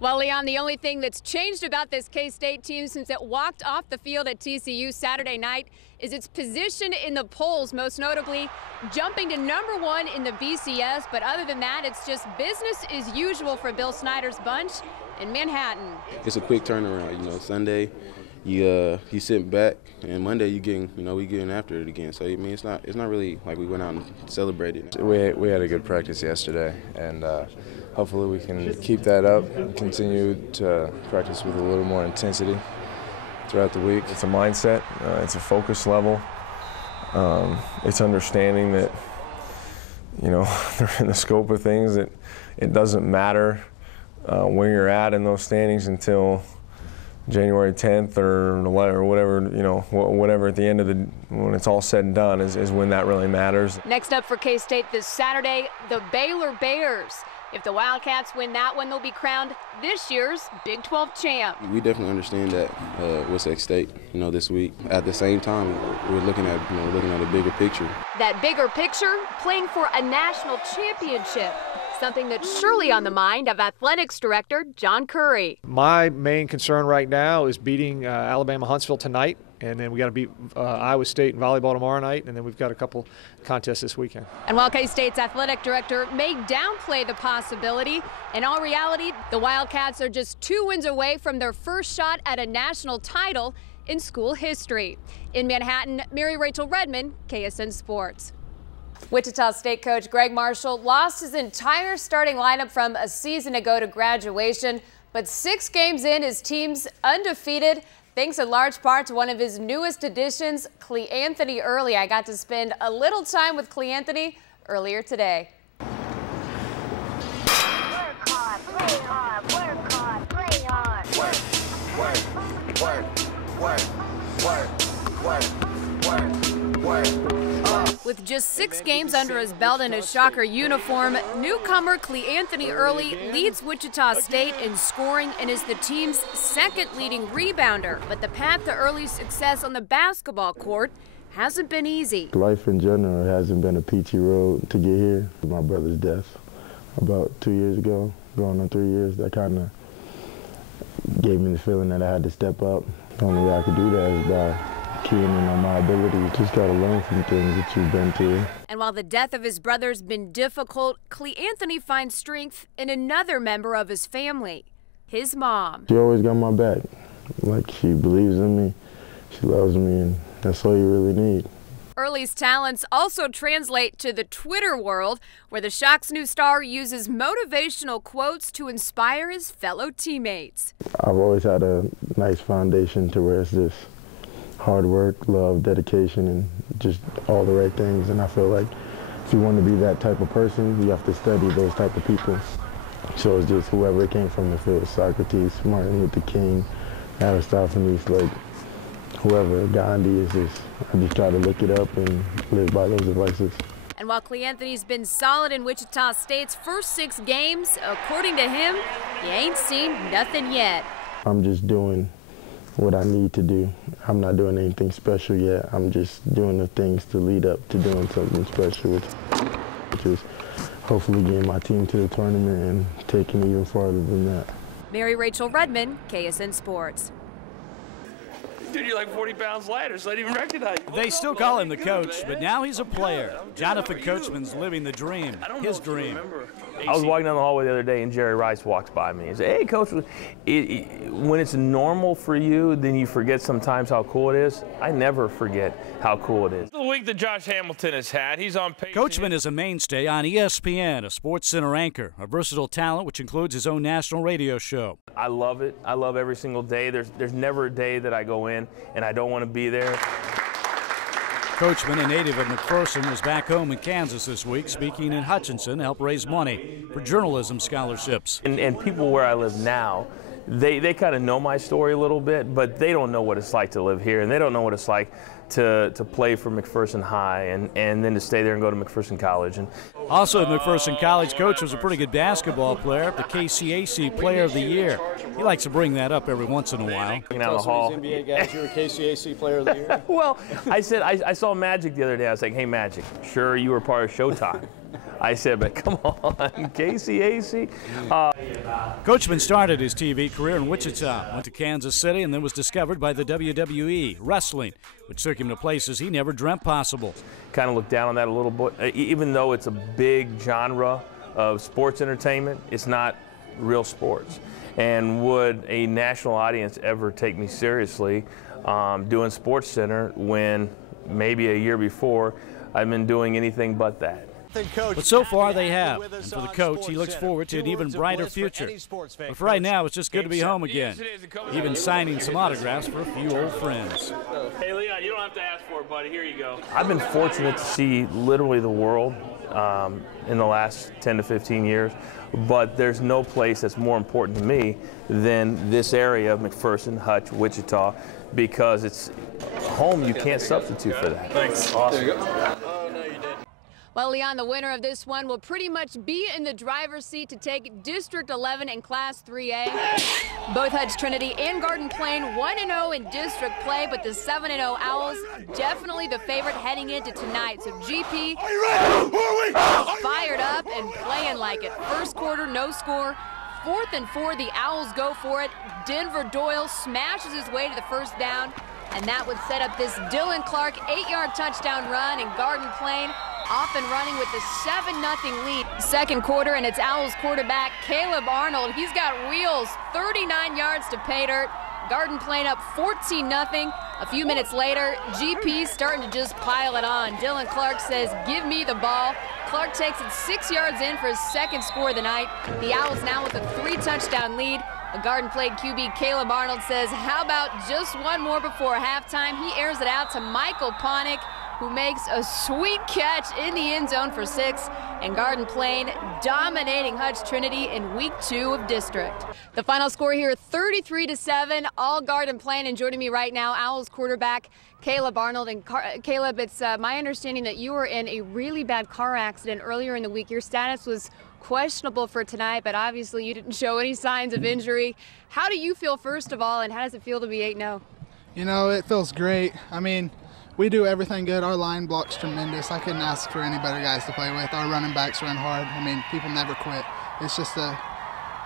Well, Leon, the only thing that's changed about this K-State team since it walked off the field at TCU Saturday night is its position in the polls, most notably jumping to #1 in the BCS. But other than that, it's just business as usual for Bill Snyder's bunch in Manhattan. It's a quick turnaround. You know, Sunday you sit back, and Monday we getting after it again. So I mean, it's not really like we went out and celebrated. We had a good practice yesterday, and hopefully we can keep that up and continue to practice with a little more intensity throughout the week. It's a mindset, it's a focus level, it's understanding that, you know, in the scope of things, that it doesn't matter where you're at in those standings until January 10th or whatever, you know, whatever at the end of when it's all said and done is when that really matters. Next up for K-State this Saturday, the Baylor Bears. If the Wildcats win that one, they'll be crowned this year's Big 12 champ. We definitely understand that what's at stake, you know, this week. At the same time, we're looking at a bigger picture. That bigger picture, playing for a national championship. Something that's surely on the mind of athletics director John Curry. My main concern right now is beating Alabama Huntsville tonight, and then we got to beat Iowa State in volleyball tomorrow night, and then we've got a couple contests this weekend. And while K-State's athletic director may downplay the possibility, in all reality, the Wildcats are just 2 wins away from their first shot at a national title in school history. In Manhattan, Mary Rachel Redmond, KSN Sports. Wichita State coach Greg Marshall lost his entire starting lineup from a season ago to graduation, but 6 games in, his team's undefeated, thanks in large part to one of his newest additions, Cleanthony Early. I got to spend a little time with Cleanthony earlier today. Work hard, play hard, work hard, play hard. With just 6 games under his belt in a Shocker uniform, newcomer Cleanthony Early leads Wichita State in scoring and is the team's 2nd leading rebounder. But the path to Early's success on the basketball court hasn't been easy. Life in general hasn't been a peachy road to get here. My brother's death about 2 years ago, going on 3 years, that kind of gave me the feeling that I had to step up. The only way I could do that is by keying in on my ability. You just got to learn from things that you've been through. And while the death of his brother's been difficult, Cleanthony finds strength in another member of his family, his mom. She always got my back. Like, she believes in me, she loves me, and that's all you really need. Early's talents also translate to the Twitter world, where the Shock's new star uses motivational quotes to inspire his fellow teammates. I've always had a nice foundation to where it's just hard work, love, dedication, and just all the right things. And I feel like if you want to be that type of person, you have to study those type of people. So it's just whoever it came from, if it was Socrates, Martin Luther King, Aristophanes, like whoever, Gandhi, is just, I just try to look it up and live by those advices. And while Cleanthony's been solid in Wichita State's first 6 games, according to him, he ain't seen nothing yet. I'm just doing what I need to do. I'm not doing anything special yet. I'm just doing the things to lead up to doing something special, which is hopefully getting my team to the tournament and taking it even farther than that. Mary Rachel Redmond, KSN Sports. Dude, you're like 40 pounds lighter, so I didn't even recognize you. They still call him the coach, but now he's a player. Jonathan Coachman's living the dream, his dream. I was walking down the hallway the other day, and Jerry Rice walked by me. He said, "Hey, Coach, when it's normal for you, then you forget sometimes how cool it is." I never forget how cool it is. The week that Josh Hamilton has had, he's on pace. Coachman is a mainstay on ESPN, a Sports Center anchor, a versatile talent which includes his own national radio show. I love it. I love every single day. There's never a day that I go in and I don't want to be there. Coachman, a native of McPherson, was back home in Kansas this week, speaking in Hutchinson to help raise money for journalism scholarships. And people where I live now, they kind of know my story a little bit, but they don't know what it's like to live here, and they don't know what it's like to play for McPherson High and then to stay there and go to McPherson College. And also at McPherson College, Coach was a pretty good basketball player, the KCAC Player of the Year. He likes to bring that up every once in a while. Down the hall. NBA guys, you were KCAC Player of the Year? Well, I said I saw Magic the other day. I was like, "Hey, Magic, sure you were part of Showtime." I said, but come on, KCAC. Coachman started his TV career in Wichita, went to Kansas City, and then was discovered by the WWE, wrestling, which took him to places he never dreamt possible. Kind of looked down on that a little bit. Even though it's a big genre of sports entertainment, it's not real sports. And would a national audience ever take me seriously doing Sports Center when maybe a year before I've been doing anything but that? But so far they have, and for the coach, he looks forward to an even brighter future. But for right now, it's just good to be home again, even signing some autographs for a few old friends. Hey, Leon, you don't have to ask for it, buddy. Here you go. I've been fortunate to see literally the world in the last 10 to 15 years, but there's no place that's more important to me than this area of McPherson, Hutch, Wichita, because it's home. You can't substitute for that. Thanks. Awesome. There you go. Well, Leon, the winner of this one will pretty much be in the driver's seat to take District 11 in Class 3A. Both Hutch Trinity and Garden Plain 1-0 in district play, but the 7-0 Owls definitely the favorite heading into tonight. So GP fired up and playing like it. First quarter, no score. 4th and 4, the Owls go for it. Denver Doyle smashes his way to the first down, and that would set up this Dylan Clark 8-yard touchdown run, and Garden Plain off and running with the 7-0 lead. Second quarter, and it's Owls quarterback Caleb Arnold. He's got wheels, 39 yards to pay dirt. Garden Plain up 14-0. A few minutes later, GP's starting to just pile it on. Dylan Clark says, give me the ball. Clark takes it 6 yards in for his second score of the night. The Owls now with a 3-touchdown lead. The Garden Plain QB Caleb Arnold says, how about just one more before halftime? He airs it out to Michael Ponick, who makes a sweet catch in the end zone for 6, and Garden Plain dominating Hutch Trinity in week 2 of district. The final score here, 33-7, all Garden Plain. And joining me right now, Owls quarterback Caleb Arnold. And Caleb, it's my understanding that you were in a really bad car accident earlier in the week. Your status was questionable for tonight, but obviously you didn't show any signs of injury. How do you feel, first of all, and how does it feel to be 8-0? You know, it feels great. I mean, we do everything good. Our line block's tremendous. I couldn't ask for any better guys to play with. Our running backs run hard. I mean, people never quit. It's just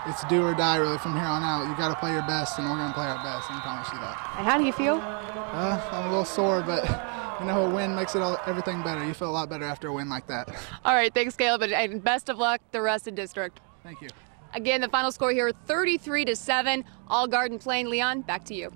it's do or die really from here on out. You got to play your best, and we're going to play our best, and I promise you that. And how do you feel? I'm a little sore, but you know, a win makes everything better. You feel a lot better after a win like that. All right, thanks, Caleb, and best of luck the rest of district. Thank you. Again, the final score here, 33-7, all Garden Plain. Leon, back to you.